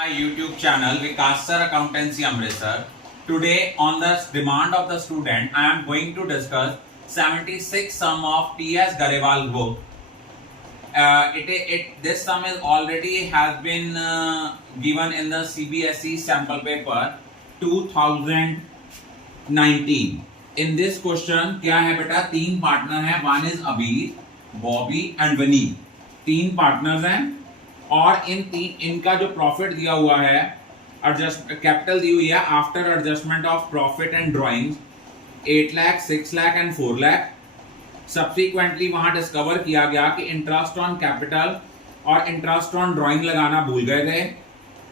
My YouTube channel Vikas Sir Accountancy Amritsar. Today on the demand of the student I am going to discuss 76 sum of T.S. Garewal book. This sum is already has been given in the CBSE sample paper 2019. In this question क्या है बेटा, तीन partner है, one is अबीर, Bobby and Vaneet, तीन partners हैं और इनका जो प्रॉफिट दिया हुआ है, एडजस्ट कैपिटल दी हुई है after adjustment of profit and drawings 8 lakh, 6 lakh and 4 lakh. Subsequently वहां डिस्कवर किया गया कि इंटरेस्ट ऑन कैपिटल और इंटरेस्ट ऑन ड्राइंग लगाना भूल गए थे,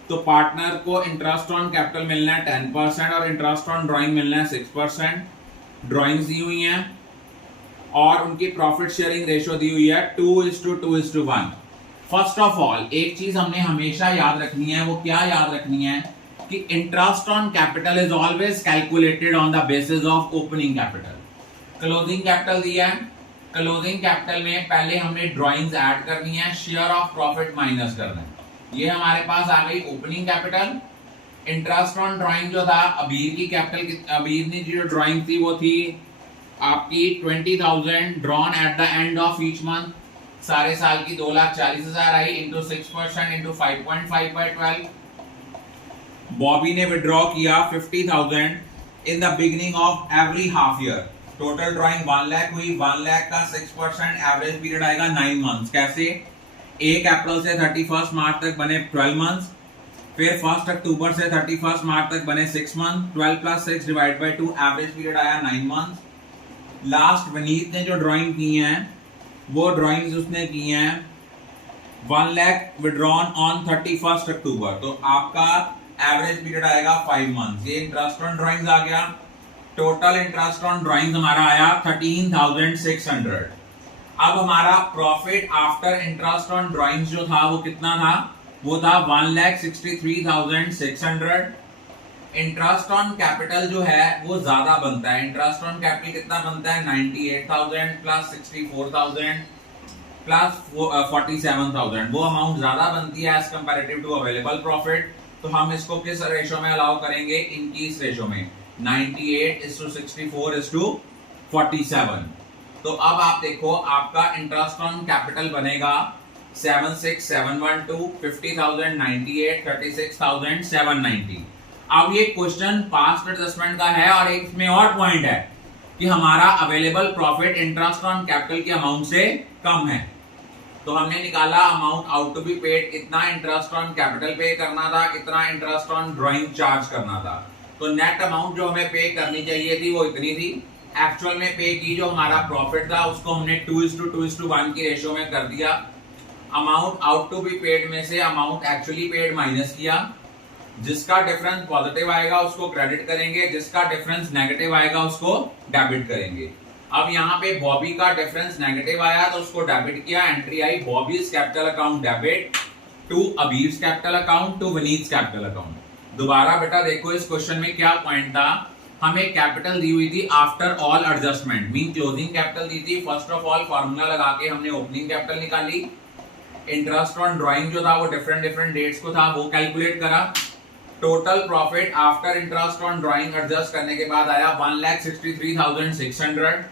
तो पार्टनर को इंटरेस्ट ऑन कैपिटल मिलना है 10% और इंटरेस्ट ऑन ड्राइंग मिलना है 6%। ड्राइंग्स दी हुई हैं और उनकी प्रॉफिट शेयरिंग रेशियो दी हुई है 2:2:1। फर्स्ट ऑफ ऑल एक चीज हमने हमेशा याद रखनी है, वो क्या याद रखनी है कि interest on capital is always calculated on the basis of opening capital. Closing capital दिया है, क्लोजिंग कैपिटल में पहले हमने ड्राइंग्स ऐड करनी है, शेयर ऑफ प्रॉफिट माइनस करना है, ये हमारे पास आ गई opening capital. Interest on drawing जो था, अबीर की कैपिटल, अबीर ने जो ड्राइंग थी वो थी आपकी 20,000 drawn at the end of each month, सारे साल की 2,40,000 आई इंटू 6% इंटू 5.5/12। बॉबी ने विड्रॉ किया 50,000 in the beginning of every half year. Total drawing 1 lakh हुई, 1 लाख का 6% एवरेज पीरियड आएगा 9 मंथ्स। कैसे? 1 अप्रैल से 31 मार्च तक बने 12 मंथ्स, फिर 1 अक्टूबर से 31 मार्च तक बने 6 month, 12 + 6 divide by 2 average period आया 9 मंथ्स। लास्ट वनीत ने जो ड्राइंग की हैं वो ड्राइंग्स उसने की हैं 1 लाख विड्रॉन ऑन 31 अक्टूबर, तो आपका एवरेज पीरियड आएगा 5 मंथ्स। ये इंटरेस्ट ऑन ड्राइंग्स आ गया। टोटल इंटरेस्ट ऑन ड्राइंग्स हमारा आया 13,600। अब हमारा profit after interest on drawings जो था वो कितना था? वो था 1,63,600। इंटरेस्ट ऑन कैपिटल जो है वो ज्यादा बनता है। इंटरेस्ट ऑन कैपिटल कितना बनता है? 98,000 प्लस 64,000 प्लस 47,000, वो अमाउंट ज्यादा बनती है as comparative to available profit. तो हम इसको किस रेशो में अलाउ करेंगे? इनकी इस रेशो में 98:64:47। तो अब आप देखो आपका इंटरेस्ट ऑन कैपिटल बनेगा 76,712, 50,000 98, 36,790। अब ये क्वेश्चन पास्ट एडजस्टमेंट का है और एक इसमें और पॉइंट है कि हमारा available profit interest on capital के अमाउंट से कम है, तो हमने निकाला amount out to be paid, इतना इंटरेस्ट ऑन कैपिटल पे करना था, इतना इंटरेस्ट ऑन ड्राइंग चार्ज करना था। तो नेट अमाउंट जो हमें पे करनी चाहिए थी वो इतनी थी। एक्चुअल में पे की जो हमारा प्रॉफिट था उसको हमने 2:2:1 की रेशियो में कर दिया। Amount out to be paid में से अमाउंट एक्चुअली पेड माइनस किया, जिसका डिफरेंस पॉजिटिव आएगा उसको क्रेडिट करेंगे, जिसका डिफरेंस नेगेटिव आएगा उसको डेबिट करेंगे। अब यहाँ पे बॉबी का डिफरेंस नेगेटिव आया तो उसको डेबिट किया, एंट्री आई Bobby's capital account debit to Abir's capital account to Vaneet capital account. दोबारा बेटा देखो इस क्वेश्चन में क्या पॉइंट था, हमें कैपिटल दी हुई थी after all adjustment, mean closing capital दी थी। फर्स्ट ऑफ ऑल फॉर्मूला लगा के हमने ओपनिंग कैपिटल निकाली। इंटरेस्ट ऑन ड्राइंग जो था वो डिफरेंट डेट्स को था, वो कैलकुलेट करा। Total profit after interest on drawing adjust करने के बाद आया 1,63,600।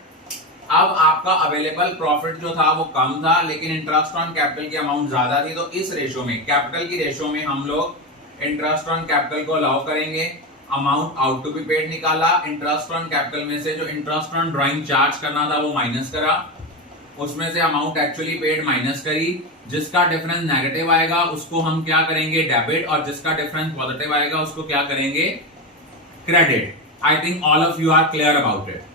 अब आपका अवेलेबल प्रॉफिट जो था वो कम था लेकिन इंटरेस्ट ऑन कैपिटल की अमाउंट ज्यादा थी, तो इस रेशो में, कैपिटल की रेशो में हम लोग इंटरेस्ट ऑन कैपिटल को अलाउ करेंगे। Amount out to be paid निकाला, इंटरेस्ट ऑन कैपिटल में से जो इंटरेस्ट ऑन ड्राइंग चार्ज करना था वो माइनस करा, उसमें से अमाउंट एक्चुअली पेड माइनस करी, जिसका डिफरेंस नेगेटिव आएगा उसको हम क्या करेंगे? डेबिट, और जिसका डिफरेंस पॉजिटिव आएगा उसको क्या करेंगे? Credit. I think all of you are clear about it.